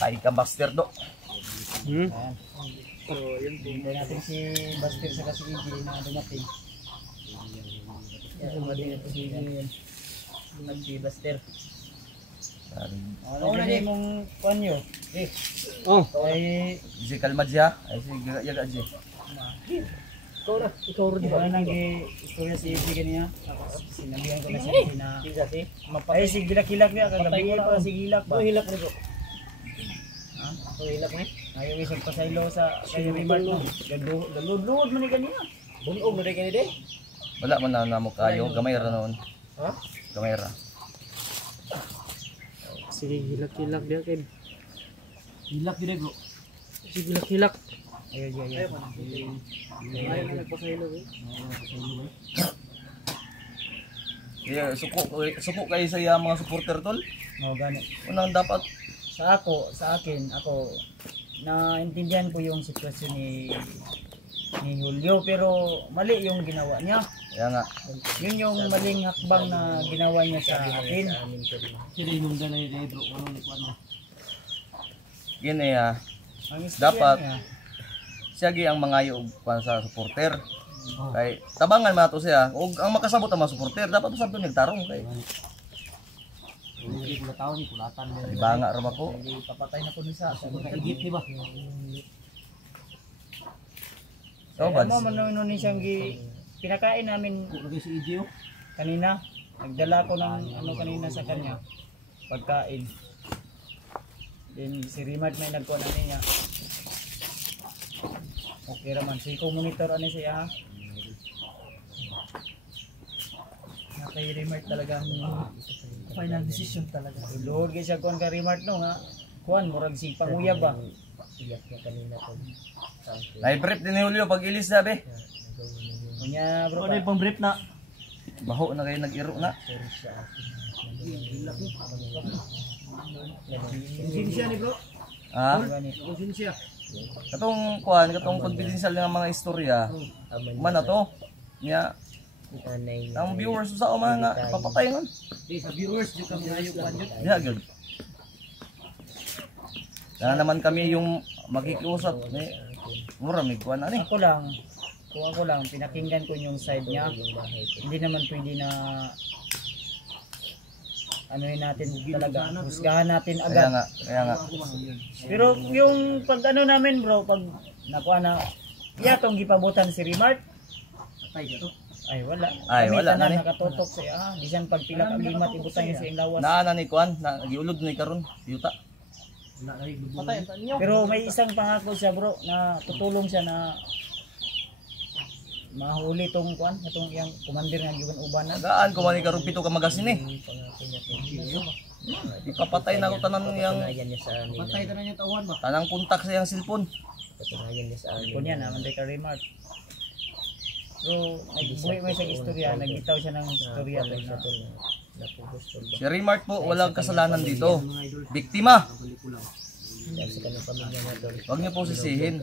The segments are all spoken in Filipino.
Ay ka Buster do. Ayan. So, yun din. Hintay natin si Buster sa kasi EJ na dumating. Yan, dumating na si EJ yun. Si Buster. Ano na din mong panyo? Oh, Ay, Si kalma siya. Ay si yaga siya. ikaw rin di ba nang istorya si EJ kanina? Sinabihan ko na si EJ na ay si Gilak-Hilak niya, kagabi pa si Gilak ba? hilak na ko. Ha? Hilak na. Ayaw isang pasaylo sa kay Remark no. Galud-lud man ni kanina. Bunog na rin kanina. Wala man na namo kayo. Gamay ra noon. Ha? Gamay ra. Sige, hilak-hilak dia kay. Hilak gid go. Sige, hilak-hilak. Ayaw. Ayaw na nagpasaylo eh. Kaya suko kayo sa iya mga supporter tol. No, gani. Unang dapat Sa akin, naintindihan ko yung sitwasyon ni Julio pero mali yung ginawa niya. kaya nga Yun yung maling hakbang na ginawa niya sa akin. Sila yung dalay na bro, ano ni kuan. gini Ang istorya Dapat. niya, siya gi ang mangayo og kwan sa supporter. Kay tabangan man ato siya. Ug ang makasabot ang mga supporter dapat usab nagtarong kay. Hindi ko taon ni kulatan din. Ibanga ra ko. hindi papatay na po ni sa Kaigit di ba? So Alam mo, bad. manuno ni siyang pinakain namin Lagay si EJ oh. kanina. Nagdala ko ng ano kanina sa kanya. Pagkain. Then si Rimard may nagkuha na niya. Okay raman. So ikaw monitor ano siya ha? Na kay Rimard talaga ang final decision talaga. Lord kay siya kuhan ka Rimard no nga. Kuhan, murag si Panguyab ba? Iyak niya kanina ko. Nai-brief din ni Julio pag ilis sabi. Kunya bro. Ano yung pang brief na? Baho na kayo nag-iro na. Konsensya ni bro. Ha? Konsensya. Katong kuan, katong confidential nga mga istorya. Man na to. Nya ang viewers sa mga nga papatay ngon. Sa viewers jud kami ayo kuan jud. Diha gyud. Na naman kami yung makikiusap ni mura may kuan ani. Kung ako lang, pinakinggan ko yung side niya. Hindi naman pwede na ano yun natin talaga, husgahan natin agad. Kaya nga. Pero yung pag ano namin bro, pag nakuha na, tong gipabutan si Rimart, Patay ka to. ay wala. Ay, Kami wala na tanan ni. nakatutok siya. Bisan pag pila ka limat ibutan niya sa iyong lawas. Naana ni kuan, nagiulod ni karon, yuta. Wala na rin patay ta niyo. Pero may isang pangako siya bro, na tutulong siya na mahuli tong kuan, itong iyang commander nga giwan uban na. Gaan ko man ni karon pito ka magasin ni. Ipapatay na ko tanan yang Patay ta na niya tawan ba? tanang kontak sa iyang cellphone. Kunya naman kay Rimart. So, nagbuhi mo sa istorya, nagbitaw siya ng istorya to na. Si Rimart po walang kasalanan dito. Biktima. Huwag niyo po sisihin.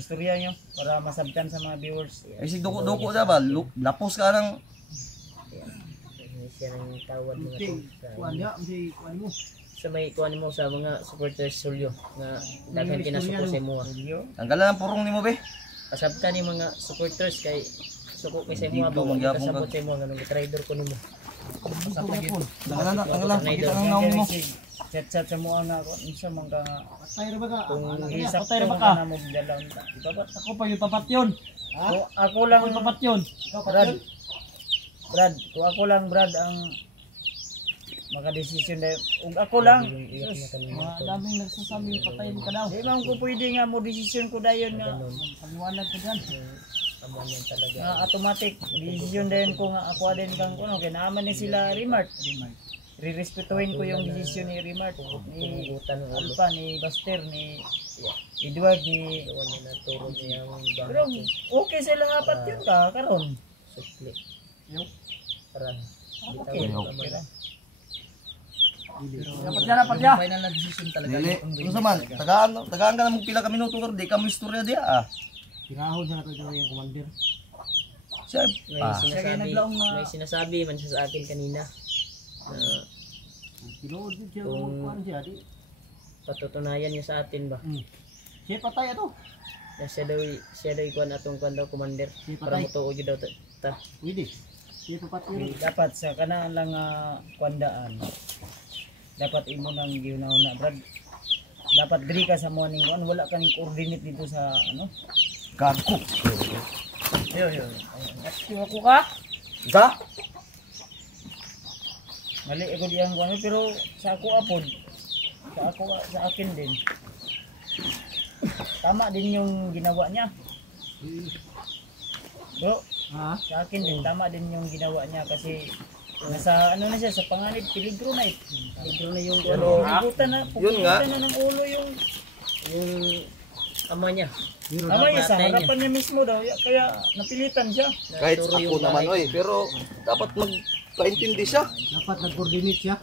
Istorya nyo para masabtan sa mga viewers. Ay si duko-duko na ba? Lapos ka ng Siya nang tawad mga Okay. Kuan ya, si kuan mo. sa may kuan mo sa mga supporters Sulyo nga daghan kinasuko sa imo. tanggalan ng purong nimo be. Pasabtan ni mga supporters kay suko kay sa imo Dito, ba magyapon kasabot ka. sa imo nga nung trader ko nimo. Tanggalan. Kita ang naong mo. Chat-chat sa mga nga ako. Isa man ka nga. Patay ra ba ka? Kung Patay hisap ra ko ba man ka? ka na mo dalawang ta. Ipapat. Ako pa yung tapat yun. Kung ako lang, Ako yung tapat yun. Kung ako lang Brad ang makadesisyon dahil kung ako lang Mga daming nagsasabing patayin ka daw. di man ko pwede nga mo desisyon ko dayon nga Paliwanag ka dyan. Tama yan talaga. nga automatic desisyon dayon ko nga ako din kang kuno kay naaman ni sila Rimart rirespetuhin ko yung desisyon ni Rimart ni Alpha ni Buster ni Edward ni Kuan niya na turo niya ang pero okay sila apat yun ka karon sukli. Yo. Para okay Okay. Dapat ya. final na decision talaga. Dili. Unsa man? Tagaan ka na mo pila ka minuto karon di ka mo istorya dia ah. Pirahon sa nato yung commander. Siya, May sinasabi man siya sa akin kanina. Tinuod din siya Kung- kuan siya di. Patutunayan niya sa atin ba? Siya patay ato. Na siya daw ikuan atong kuan daw commander. Si Para patay. mutuo gyud daw ta. Pwede. Siya papatyon. Dapat sa kanang lang kwandaan. Dapat imo nang giunauna brad. Dapat diri ka sa morning one, wala kang coordinate dito sa ano. gago. Yo. Active ako ka. Sa? Mali ako diyang kuan pero sa ako apod. Sa akin din. Tama din yung ginawa niya. Bro, Ha? sa akin din tama din yung ginawa niya kasi nasa ano na siya sa panganib peligro na peligro na yung Pero, yun nga. pupugutan na ng ulo yung Ama niya. ama niya sa Patay niya. harapan niya mismo daw kaya napilitan siya. Kahit Naturo ako yung naman, bahay. oy. Pero, dapat magkaintindi siya. Dapat nag-coordinate siya.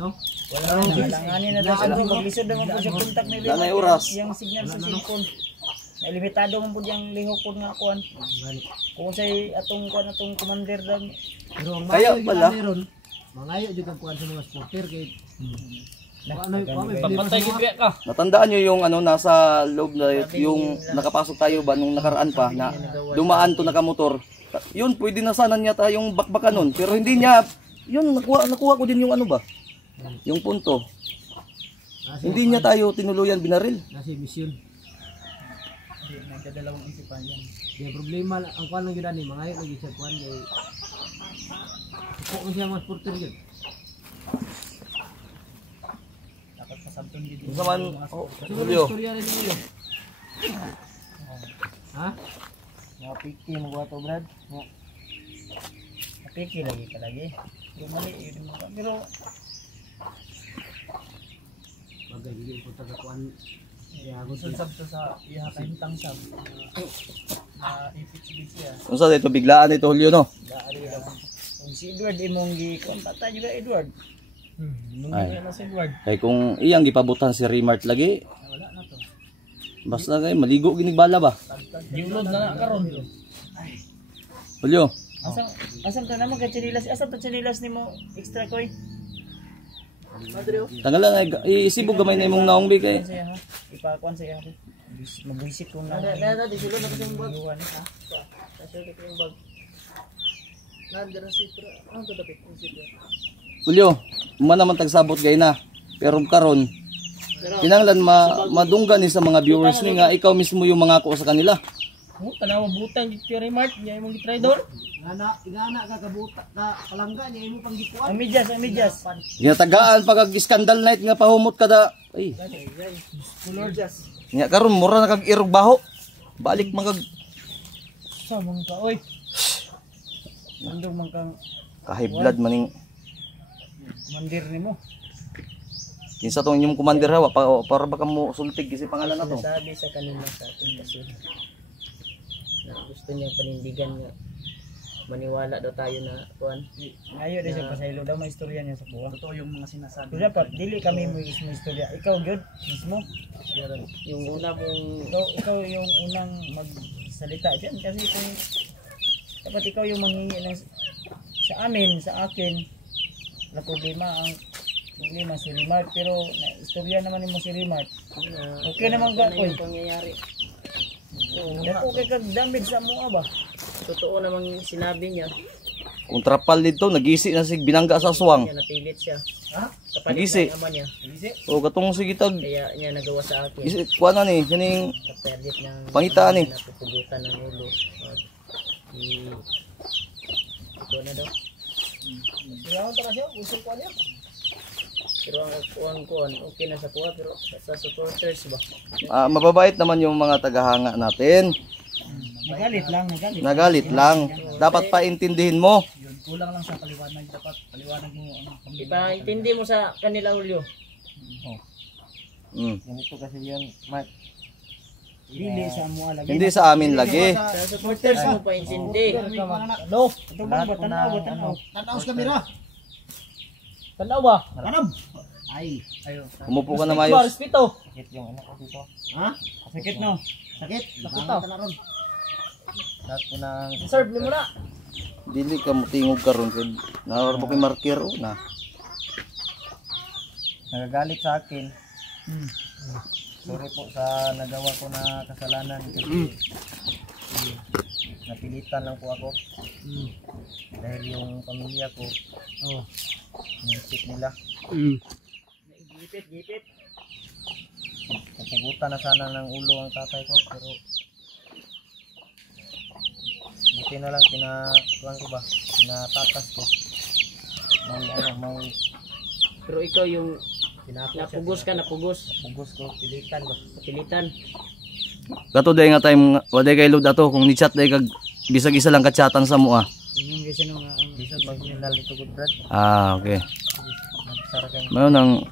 No? Langanin na daw siya maglisod naman po siya kontak ni Wala na yung oras. yung signal sa cellphone. Na limitado man po diyang lihok po nga kuan. Kung say atong kuan atong commander daw Pero ang Kaya mayo pala. ron, mangayo jud ang kuan sa mga supporter kay ano Papatay gyud ka. Natandaan nyo yung ano, nasa loob na yung nakapasok tayo ba nung nakaraan pa na dumaan to nakamotor. Yun, pwede na sana niya tayong bakbakan nun. Pero hindi niya, yun, nakuha ko din yung ano ba? Yung punto. Hindi niya tayo tinuluyan binaril. nasi mission. nagdadalawang isipan yan. Kaya problema ang kuan lang gyud ani mangayo lagi siya kuan kay ko siya mga supporter gyud. Dapat kasabton dito. Kung saman, oh, Siguro Julio, istorya rin niyo. Ha? Nga piki mo to brad. Nga. Piki lagi ka lagi. Yung mali yun mo. Pero Bagay gyud ko taga kuan. Ya gusto sab to sa iya kahintang sab. Ipit siya. kung saan ito, biglaan ito, Julio, no? Dari lang. Kung si Edward imong gi-kontakta juga Edward. Ay. Na si Edward. Kaya kung iyang gipabutan si Remart lagi, Wala na to. basta kayo, maligo ginigbala ba? Giulod na karon. Julio, Asam ka naman ka chinilas. Asam to chinilas nimo extra koy. tanggalan ay, isibog gamay na imong naong bigay. Saya ha. Ipakuan saya ha. Mabuisit ko na. Di sulod na kasi yung bag. Iwan. Kasulod ko yung bag. Nandara si Tra. Ano to dapat yung sitro? Julio, man naman tagsabot gay na. Pero karon, kinanglan madunggan ni sa mga viewers ni nga ikaw mismo yung mangako sa kanila. Oh, tanawa butang di Pure Mart, niya imong gitrador. Ingana ka kabuta ka palangga niya imo pang gikuan. Ang medyas. Ginatagaan pag scandal night nga pahumot kada. Ay, Color nya karon mura na kag irog baho. Balik magag sa mga ka oy. Nandong man kang kahig blood maning mandir nimo. kinsa tong inyong commander hawa para baka mo sultig kasi pangalan na to. Sabi sa kanina sa atin kasi na gusto niya panindigan nga maniwala daw tayo na kuan. Ngayon din sa pasaylo daw may istorya niya sa buwan. Totoo yung mga sinasabi. Pero dapat dili kami mo mismo istorya. Ikaw gyud mismo. Yung una pong Ikaw yung unang magsalita diyan kasi kung dapat ikaw yung manghingi ng sa amin, sa akin na problema si Remart pero na istorya naman mo si Remart. Okay naman ka yung ko. pangyayari. Dako kay kag damage sa mo ba? Totoo namang sinabi niya. Kung trapal dito nagisi na sig binangga sa aswang. Niya napilit siya. Ha? Kapalit Nagisi. ng ama niya. O katong sige tag Kaya niya nagawa sa akin. kuan na ni kining Kapalit ng Pangitaan eh. napupugutan ng ulo. At ito na daw. Kailangan ta siya, usul ko niya. Pero ang kuan okay na sa kuha pero sa supporters ba? mababait naman yung mga tagahanga natin. Nagalit lang. Nagalit lang. Dapat paintindihin mo. Yun, kulang lang sa paliwanag. Dapat paliwanag mo ano. Ipaintindi mo sa kanila Julio. Mm. Ganito kasi yun, Mark. Dili sa mo lagi. Hindi sa amin lagi. Sa supporters mo paintindi. Ano? Ito ba tanaw? Tanaw sa kamera. Tanaw ba? Tanam. Ay. Ayo. Umupo ka na mayos. Respeto. Sakit yung anak ko dito. Ha? Sakit no. Sakit. Sakit Bakit na ron? Lahat po ng Serve mo na. Dili ka mo tingog karon kay naarbo kay marker na. nagagalit sa akin. Sorry po sa nagawa ko na kasalanan kasi napilitan lang po ako. Dahil yung pamilya ko, naisip nila. Gipit. Pupugutan na sana ng ulo ang tatay ko pero buti na lang pinatakas ko. May Pero ikaw yung napugos ko, pilitan. Kato day nga time waday kay load ato kung ni-chat day kag bisag isa lang ka-chatan sa mo ah. Ingon kasi nung ang bisod mag-final ito good brad. Okay. Nagsaragan Mayon nang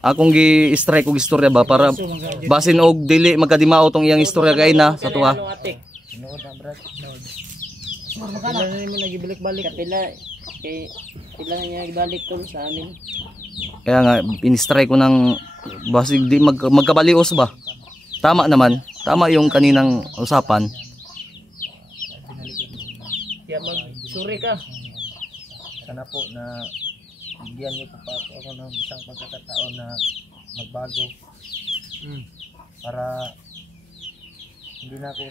akong gi-strike og istorya ba para basin og dili magkadimao tong iyang istorya kay na sa tuwa. sinuod na brad. Pila na mo nagibalik-balik. Kapila kay kailangan niya ibalik tol sa amin. Kaya nga in-strike ko ng basig di magkabalios ba. Tama naman. Tama yung kaninang usapan. Kaya magsuri ka. Sana po na bigyan niyo po pa ako ng isang pagkakataon na magbago. Para hindi na ako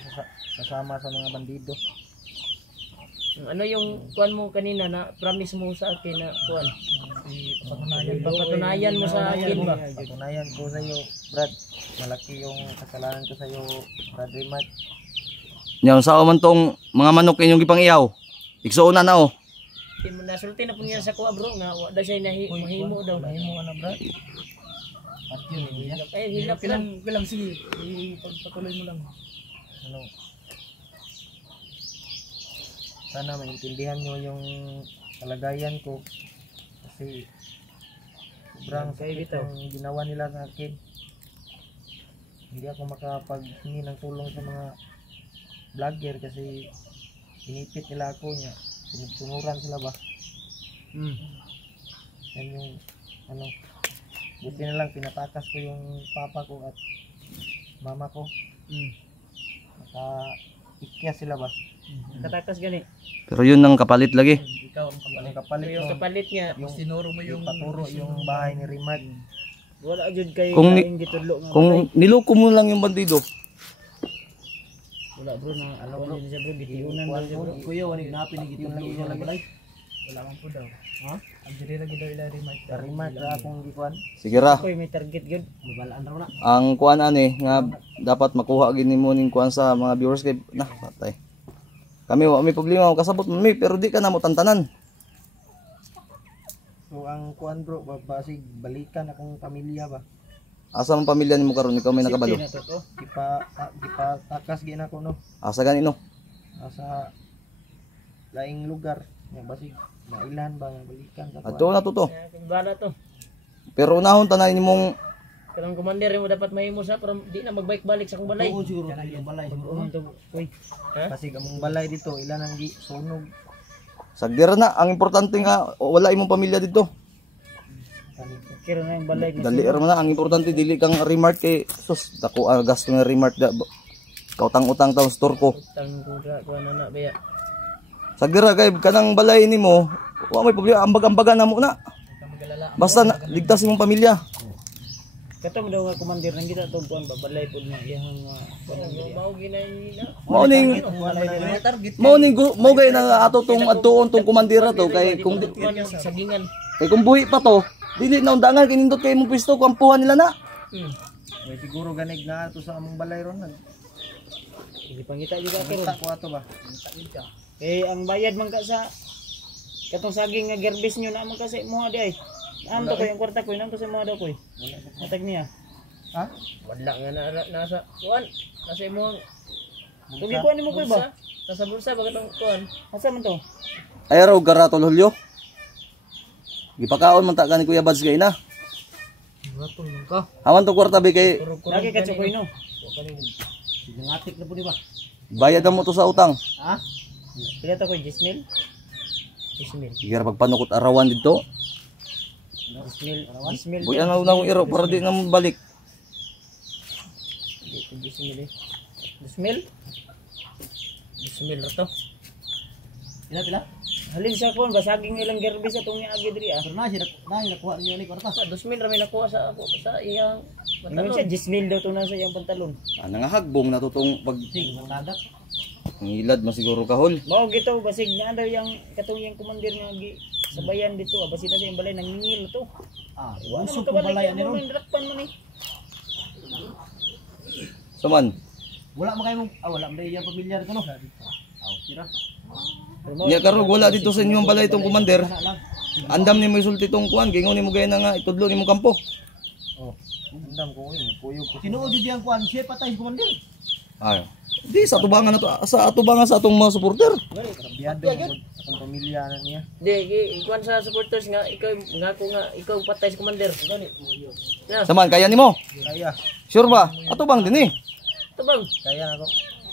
sasama sa mga bandido. Ano yung kuan mo kanina na promise mo sa akin na kuan? Papatunayan mo sa akin ba? Patunayan ko sa iyo, Brad. Malaki yung kasalanan ko sa iyo, Brad Remat. Nya sa man tong mga manok inyong gipang-iyaw. Igsuon na oh. Nasulti na po niya sa kuha bro nga wala siya mahimo daw. Mahimo na, Brad. At yun, Hilap lang. Sige, ipagpatuloy mo lang. ano, sana maintindihan nyo yung kalagayan ko kasi sobrang sakit yung ginawa nila sa akin. Hindi ako makapaghingi ng tulong sa mga vlogger kasi pinipit nila ako niya, sinusunuran sila ba. Yan yung ano, buti na lang pinatakas ko yung papa ko at mama ko. Ikya sila ba? Katakas gani. Pero yun ang kapalit lagi. Ikaw ang Ang kapalit yung mo, kapalit niya. yung sinuro mo yung paturo yung bahay ni Rimad. Wala jud kay Kung kaing gitudlo nga. Kung niloko mo lang yung bandido. Wala bro na alam ko din siya bro gitiunan daw siya bro. Kuya, wanig napin ni Yun lang yung balay. Wala man po daw. Ha? Ang diri lagi daw ila remark. Rimad ra akong gikuan. Sige ra. Koy may target gyud. Mabalaan raw na. Ang kuan ani nga dapat makuha gini mo ning kuan sa mga viewers kay na patay. Kami wa may problema kasabot mi pero di ka na mo tantanan. So ang kuan bro, basig balikan akong pamilya ba. Asa man pamilya nimo karon ikaw may nakabalo. Takas gin ako no. Asa gani no? Sa laing lugar. Nga basig mailan ba nga balikan sa Adto na to. Bala to. Pero unahon tanan nimong Karang commander mo dapat mahimo sa pero di na magbike balik sa akong balay. Oo, siguro yung balay. Siguro. Koy. Ha? basig among balay dito ilan ang sunog. sagdira na ang importante nga wala imong pamilya dito. Kira na yung balay. Dali ra man na ang importante dili kang remark kay sus dako gasto nga remark da kautang-utang taon store ko. Tang kuda kuan na baya. Sagdira kay kanang balay nimo wa may problema ambag-ambagan na mo na. Basta na, ligtas imong pamilya. Katong daw nga commander nang kita to kuan balay pud na iyang mao ginay nila. Mo gay na ato tong adtuon tong komandira to kay kung Sagingan. kung buhi pa to dili na undangan kay nindot kay imong pwesto kung ampuhan nila na. Way siguro ganig na ato sa among balay ron. Hindi pangita jud ka Kita ko ato ba. Eh ang bayad man ka sa katong saging nga gerbis nyo na man kasi mo di ay. Ando ko yung kwarta ko nang sa mga daw ko. Atag niya. Ha? Wala nga nasa kuan. Nasa imong Tugi kuan nimo ko ba? Nasa bulsa ba katong kuan? Asa man to? Ay raw garatol hulyo. Gipakaon man ta kani Kuya Bads kay na. Ratol man ka. Haman to kwarta bi kay Lagi ka chokoy no. Nangatik na po di ba? bayad na mo to sa utang. Ha? Pila to ko 10,000. 10,000. Sige ra pagpanukot arawan dito. 10,000. Buya na akong iro para di na mo balik. 10,000. 10,000. 2,000 ra to. Pila? Halin sa kon basaging ilang gerbis atong niagi diri ah. Pero na siya nakuha niyo ni kwarta. Sa 2,000 ra may nakuha sa ako sa iyang Ingon siya 10,000 daw to na sa iyang pantalon. Nangahagbong na tutong pag Sige, magdadak. ngilad masiguro kahol. Mao gito basig na daw yang katong yang komandir nga gi sabayan dito ah basi na sa iyang balay nangingil to. Ah, Wala usok naman kung kabalik balay ni mo ron. rakpan man eh. Saman, Wala mo kayo wala mo yung pamilya dito no. Kira. nya karog wala dito sa inyong balay itong commander. Wala lang. Andam ni mo isulti itong kuan, gingon ni mo gaya na nga itudlo ni mo kampo. Oh. Andam ko yun, kuyo ko. Tinuod jud yang kuan siya patay si komandante. Ay. Di sa atubangan na to, sa atubangan sa atong mga supporter. Biyado ko akong pamilya na niya. Di ikuan sa supporters nga ikaw nga ko nga ikaw patay sa commander. Gani. Na, Saman, kaya nimo? Kaya, Sure ba? Atubang din eh. tabang. kaya ako.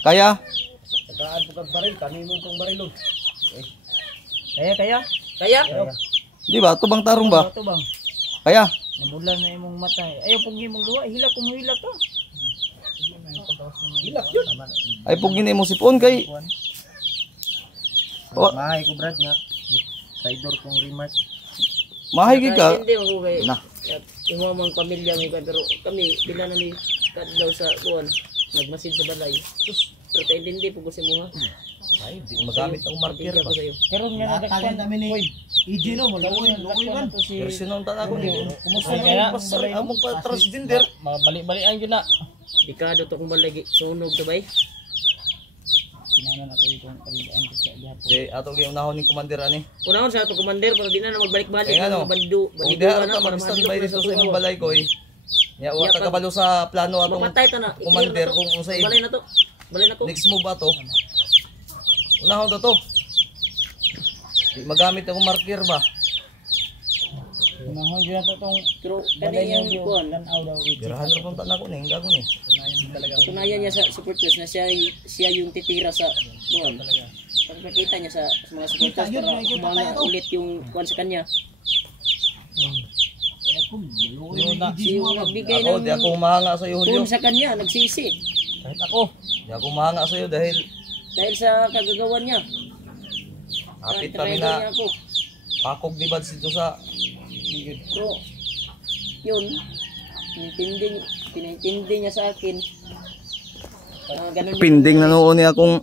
Kaya? Tagaan po kag baril kanimo tong barilon. Kaya kaya? Kaya? Di ba? Atubang tarong ba? Ito bang? Kaya? Nabulan na imong mata. Ayaw pug imong duwa, hilak kung hilak ka. Hilak yun. Ay pug gini mo sipon kay Oh. Mahay ko brad nga. Traidor kong remark. mahigi ka. Hindi mo kay. Na. Yung mga pamilya may pero kami bila na ni kadlaw sa kuan. Nagmasid sa balay. Pero kay hindi po gusto mo ha. Ay, di magamit ang marker ba? Karon nga Nakakalian namin ni EJ no, luoy man. si Personal ta ako ni. Kumusta Kaya, na among pa-transgender? Mabalik-balik ang yun na. Dikado to kung balay sunog to bay. Kinanan ako dito ang palilaan ko sa diha. Di ato gyud unahon ni commander ani. Unahon sa ato commander para di na magbalik-balik Kaya ano? bandu. Kung diha ka mag-standby dito sa imong balay ko eh. Ya wa ka kabalo sa plano atong Mapatay ta na. commander kung unsay Balay na to. Balay na to. next move ato. Unahon to. Di magamit akong marker ba? Unahon yun na to tong Pero kani yang kuan lanaw daw. Girahan ra pang tanan ko ni, gago ni. Tunayan niya sa supporters na siya yung titira sa kuan. Pag nakita niya sa mga supporters Kita yun, para may kita kumana tayo. ulit yung kuan sa kanya. Eh kung luoy ni EJ Si mo ba? nagbigay Ako, di ako ng mahanga sa iyo, Julio. kun sa kanya, nagsisi. Kahit ako, di ako mahanga sa iyo dahil Dahil sa kagagawan niya. hapit Sa kami trailer na niya ako. pakog di bads dito sa So, yun, pinintindi niya sa akin. Ganun din. pinding na noon ni akong